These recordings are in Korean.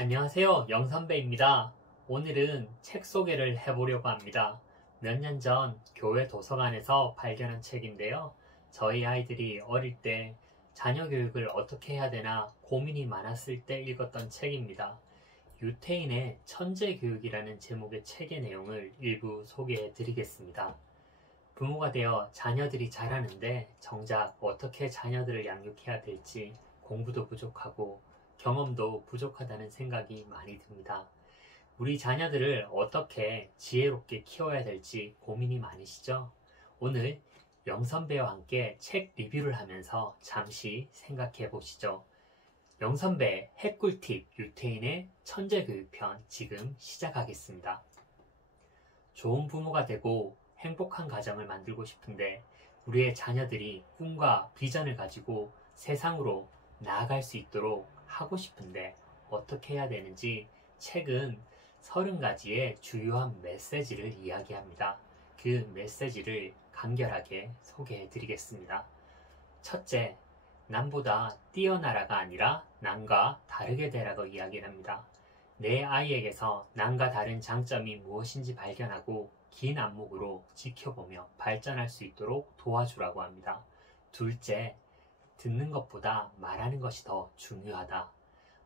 안녕하세요. 영선배입니다. 오늘은 책 소개를 해보려고 합니다. 몇 년 전 교회 도서관에서 발견한 책인데요. 저희 아이들이 어릴 때 자녀 교육을 어떻게 해야 되나 고민이 많았을 때 읽었던 책입니다. 유태인의 천재 교육이라는 제목의 책의 내용을 일부 소개해 드리겠습니다. 부모가 되어 자녀들이 자라는데 정작 어떻게 자녀들을 양육해야 될지 공부도 부족하고 경험도 부족하다는 생각이 많이 듭니다. 우리 자녀들을 어떻게 지혜롭게 키워야 될지 고민이 많으시죠? 오늘 영선배와 함께 책 리뷰를 하면서 잠시 생각해 보시죠. 영선배 핵꿀팁 유태인의 천재교육편 지금 시작하겠습니다. 좋은 부모가 되고 행복한 가정을 만들고 싶은데 우리의 자녀들이 꿈과 비전을 가지고 세상으로 나아갈 수 있도록 하고 싶은데 어떻게 해야 되는지 책은 30가지의 주요한 메시지를 이야기합니다. 그 메시지를 간결하게 소개해 드리겠습니다. 첫째, 남보다 뛰어나라가 아니라 남과 다르게 되라고 이야기를 합니다. 내 아이에게서 남과 다른 장점이 무엇인지 발견하고 긴 안목으로 지켜보며 발전할 수 있도록 도와주라고 합니다. 둘째, 듣는 것보다 말하는 것이 더 중요하다.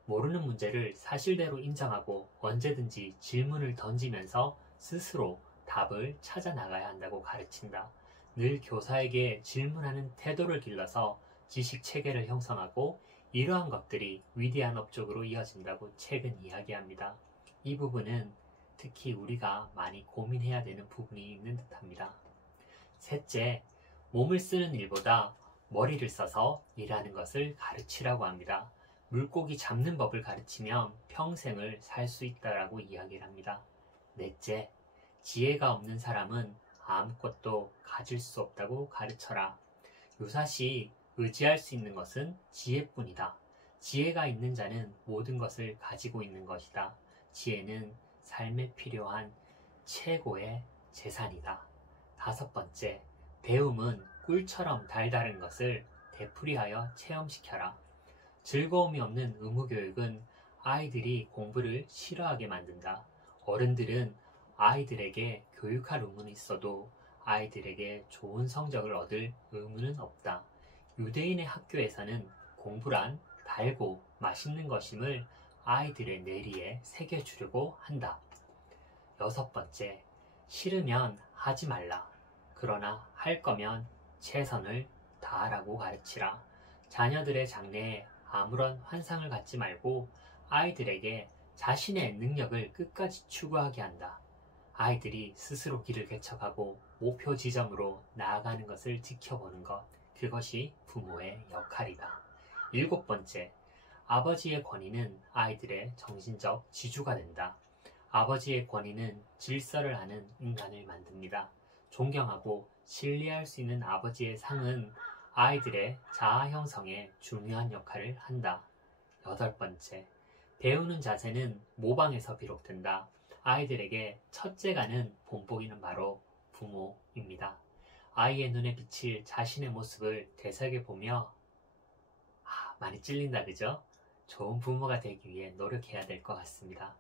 모르는 문제를 사실대로 인정하고 언제든지 질문을 던지면서 스스로 답을 찾아 나가야 한다고 가르친다. 늘 교사에게 질문하는 태도를 길러서 지식 체계를 형성하고 이러한 것들이 위대한 업적으로 이어진다고 책은 이야기합니다. 이 부분은 특히 우리가 많이 고민해야 되는 부분이 있는 듯합니다. 셋째, 몸을 쓰는 일보다 머리를 써서 일하는 것을 가르치라고 합니다. 물고기 잡는 법을 가르치면 평생을 살 수 있다라고 이야기를 합니다. 넷째, 지혜가 없는 사람은 아무것도 가질 수 없다고 가르쳐라. 유사시 의지할 수 있는 것은 지혜뿐이다. 지혜가 있는 자는 모든 것을 가지고 있는 것이다. 지혜는 삶에 필요한 최고의 재산이다. 다섯 번째, 배움은 꿀처럼 달달한 것을 되풀이하여 체험시켜라. 즐거움이 없는 의무교육은 아이들이 공부를 싫어하게 만든다. 어른들은 아이들에게 교육할 의무는 있어도 아이들에게 좋은 성적을 얻을 의무는 없다. 유대인의 학교에서는 공부란 달고 맛있는 것임을 아이들의 뇌리에 새겨주려고 한다. 여섯 번째, 싫으면 하지 말라. 그러나 할 거면 최선을 다하라고 가르치라. 자녀들의 장래에 아무런 환상을 갖지 말고 아이들에게 자신의 능력을 끝까지 추구하게 한다. 아이들이 스스로 길을 개척하고 목표 지점으로 나아가는 것을 지켜보는 것, 그것이 부모의 역할이다. 일곱 번째, 아버지의 권위는 아이들의 정신적 지주가 된다. 아버지의 권위는 질서를 아는 인간을 만듭니다. 존경하고 신뢰할 수 있는 아버지의 상은 아이들의 자아 형성에 중요한 역할을 한다. 여덟 번째, 배우는 자세는 모방에서 비롯된다. 아이들에게 첫째가는 본보기는 바로 부모입니다. 아이의 눈에 비칠 자신의 모습을 되새겨보며 많이 찔린다, 그죠? 좋은 부모가 되기 위해 노력해야 될 것 같습니다.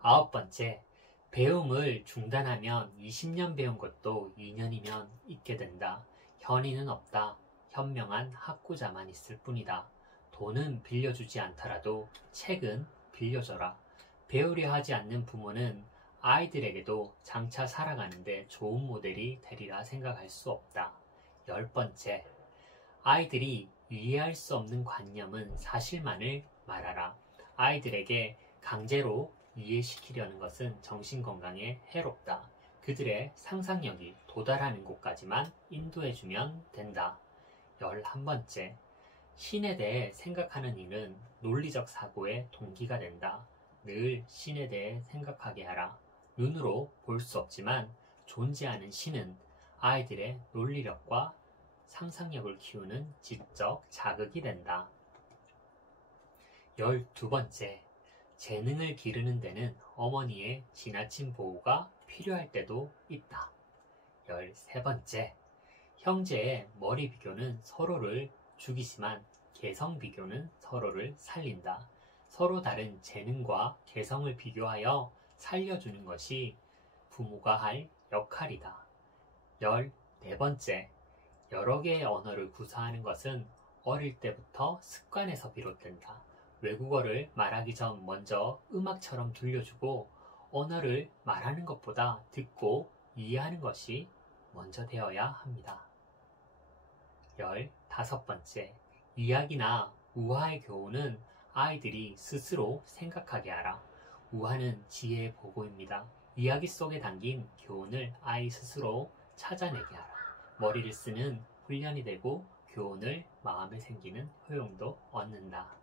아홉 번째, 배움을 중단하면 20년 배운 것도 2년이면 잊게 된다. 현인은 없다. 현명한 학구자만 있을 뿐이다. 돈은 빌려주지 않더라도 책은 빌려줘라. 배우려 하지 않는 부모는 아이들에게도 장차 살아가는데 좋은 모델이 되리라 생각할 수 없다. 열 번째, 아이들이 이해할 수 없는 관념은 사실만을 말하라. 아이들에게 강제로 이해시키려는 것은 정신건강에 해롭다. 그들의 상상력이 도달하는 곳까지만 인도해주면 된다. 11번째, 신에 대해 생각하는 일은 논리적 사고의 동기가 된다. 늘 신에 대해 생각하게 하라. 눈으로 볼 수 없지만 존재하는 신은 아이들의 논리력과 상상력을 키우는 지적 자극이 된다. 12번째, 재능을 기르는 데는 어머니의 지나친 보호가 필요할 때도 있다. 13번째, 형제의 머리 비교는 서로를 죽이지만 개성 비교는 서로를 살린다. 서로 다른 재능과 개성을 비교하여 살려주는 것이 부모가 할 역할이다. 14번째, 여러 개의 언어를 구사하는 것은 어릴 때부터 습관에서 비롯된다. 외국어를 말하기 전 먼저 음악처럼 들려주고 언어를 말하는 것보다 듣고 이해하는 것이 먼저 되어야 합니다. 15번째, 이야기나 우화의 교훈은 아이들이 스스로 생각하게 하라. 우화는 지혜의 보고입니다. 이야기 속에 담긴 교훈을 아이 스스로 찾아내게 하라. 머리를 쓰는 훈련이 되고 교훈을 마음에 생기는 효용도 얻는다.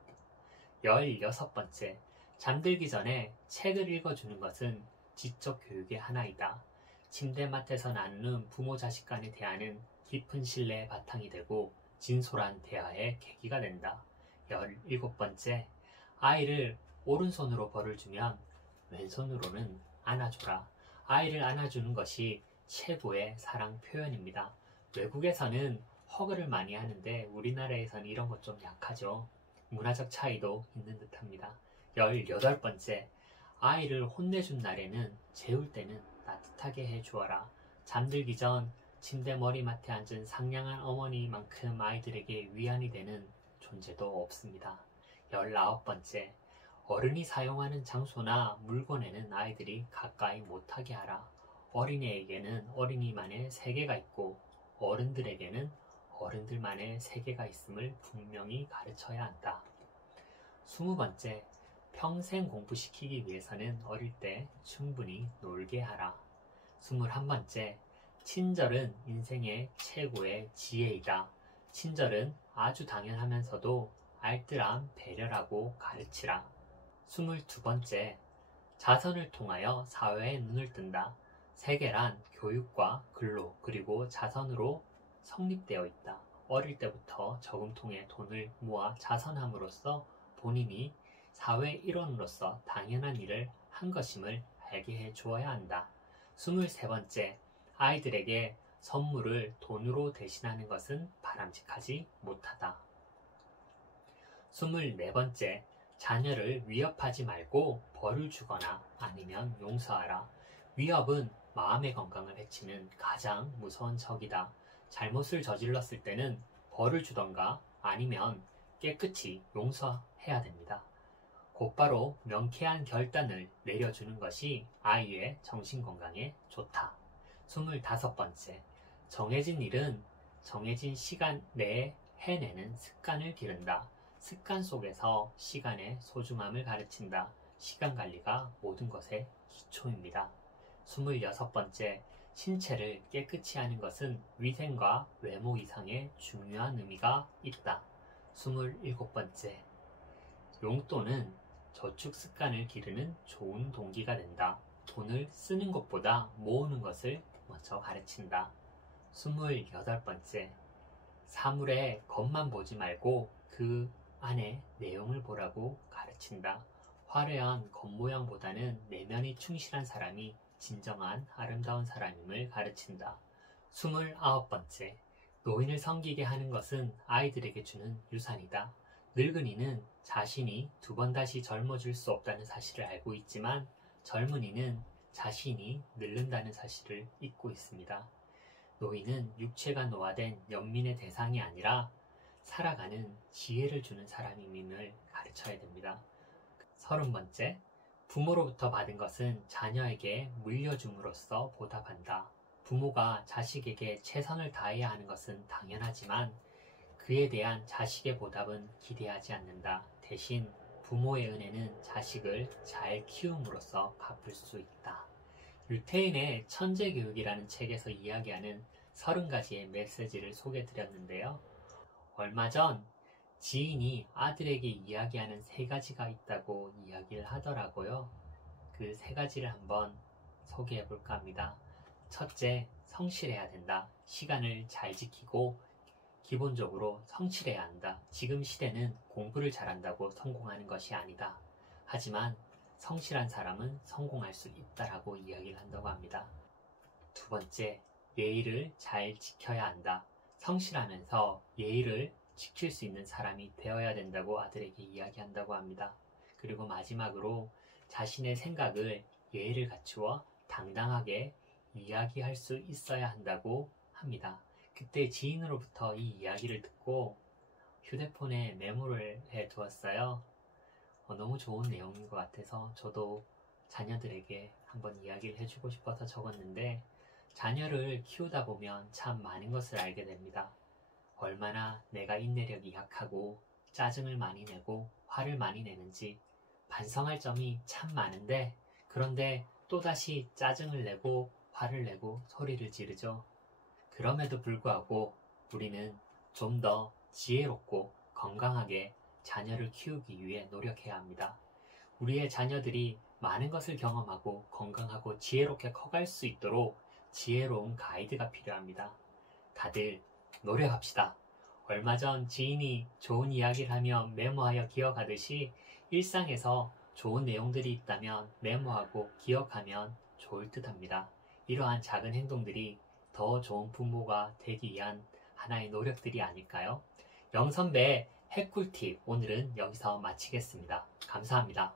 16번째, 잠들기 전에 책을 읽어주는 것은 지적 교육의 하나이다. 침대맡에서 나누는 부모 자식 간의 대화는 깊은 신뢰의 바탕이 되고 진솔한 대화의 계기가 된다. 17번째, 아이를 오른손으로 벌을 주면 왼손으로는 안아줘라. 아이를 안아주는 것이 최고의 사랑 표현입니다. 외국에서는 허그를 많이 하는데 우리나라에서는 이런 것 좀 약하죠. 문화적 차이도 있는 듯합니다. 18번째, 아이를 혼내준 날에는 재울 때는 따뜻하게 해주어라. 잠들기 전 침대 머리맡에 앉은 상냥한 어머니만큼 아이들에게 위안이 되는 존재도 없습니다. 19번째, 어른이 사용하는 장소나 물건에는 아이들이 가까이 못하게 하라. 어린이에게는 어린이만의 세계가 있고 어른들에게는 어른들만의 세계가 있음을 분명히 가르쳐야 한다. 20번째, 평생 공부시키기 위해서는 어릴 때 충분히 놀게 하라. 21번째, 친절은 인생의 최고의 지혜이다. 친절은 아주 당연하면서도 알뜰한 배려라고 가르치라. 22번째, 자선을 통하여 사회의 눈을 뜬다. 세계란 교육과 근로 그리고 자선으로 성립되어 있다. 어릴 때부터 저금통에 돈을 모아 자선함으로써 본인이 사회 일원으로서 당연한 일을 한 것임을 알게 해 주어야 한다. 23번째, 아이들에게 선물을 돈으로 대신하는 것은 바람직하지 못하다. 24번째, 자녀를 위협하지 말고 벌을 주거나 아니면 용서하라. 위협은 마음의 건강을 해치는 가장 무서운 적이다. 잘못을 저질렀을 때는 벌을 주던가 아니면 깨끗이 용서해야 됩니다. 곧바로 명쾌한 결단을 내려주는 것이 아이의 정신건강에 좋다. 25번째, 정해진 일은 정해진 시간 내에 해내는 습관을 기른다. 습관 속에서 시간의 소중함을 가르친다. 시간 관리가 모든 것의 기초입니다. 26번째, 신체를 깨끗이 하는 것은 위생과 외모 이상의 중요한 의미가 있다. 27번째, 용돈은 저축 습관을 기르는 좋은 동기가 된다. 돈을 쓰는 것보다 모으는 것을 먼저 가르친다. 28번째, 사물의 겉만 보지 말고 그 안에 내용을 보라고 가르친다. 화려한 겉모양보다는 내면이 충실한 사람이 진정한 아름다운 사람임을 가르친다. 29번째, 노인을 섬기게 하는 것은 아이들에게 주는 유산이다. 늙은이는 자신이 2번 다시 젊어질 수 없다는 사실을 알고 있지만 젊은이는 자신이 늙는다는 사실을 잊고 있습니다. 노인은 육체가 노화된 연민의 대상이 아니라 살아가는 지혜를 주는 사람임을 가르쳐야 됩니다. 30번째, 부모로부터 받은 것은 자녀에게 물려줌으로써 보답한다. 부모가 자식에게 최선을 다해야 하는 것은 당연하지만 그에 대한 자식의 보답은 기대하지 않는다. 대신 부모의 은혜는 자식을 잘 키움으로써 갚을 수 있다. 유태인의 천재교육이라는 책에서 이야기하는 30가지의 메시지를 소개해드렸는데요. 얼마 전 지인이 아들에게 이야기하는 3가지가 있다고 이야기를 하더라고요. 그 3가지를 한번 소개해 볼까 합니다. 첫째, 성실해야 된다. 시간을 잘 지키고 기본적으로 성실해야 한다. 지금 시대는 공부를 잘한다고 성공하는 것이 아니다. 하지만 성실한 사람은 성공할 수 있다라고 이야기를 한다고 합니다. 2번째, 예의를 잘 지켜야 한다. 성실하면서 예의를 지킬 수 있는 사람이 되어야 된다고 아들에게 이야기한다고 합니다. 그리고 마지막으로 자신의 생각을 예의를 갖추어 당당하게 이야기할 수 있어야 한다고 합니다. 그때 지인으로부터 이 이야기를 듣고 휴대폰에 메모를 해 두었어요. 너무 좋은 내용인 것 같아서 저도 자녀들에게 한번 이야기를 해주고 싶어서 적었는데, 자녀를 키우다 보면 참 많은 것을 알게 됩니다. 얼마나 내가 인내력이 약하고 짜증을 많이 내고 화를 많이 내는지 반성할 점이 참 많은데, 그런데 또다시 짜증을 내고 화를 내고 소리를 지르죠. 그럼에도 불구하고 우리는 좀 더 지혜롭고 건강하게 자녀를 키우기 위해 노력해야 합니다. 우리의 자녀들이 많은 것을 경험하고 건강하고 지혜롭게 커갈 수 있도록 지혜로운 가이드가 필요합니다. 다들 노력합시다. 얼마 전 지인이 좋은 이야기를 하면 메모하여 기억하듯이 일상에서 좋은 내용들이 있다면 메모하고 기억하면 좋을 듯 합니다. 이러한 작은 행동들이 더 좋은 부모가 되기 위한 하나의 노력들이 아닐까요? 영선배의 핵꿀팁, 오늘은 여기서 마치겠습니다. 감사합니다.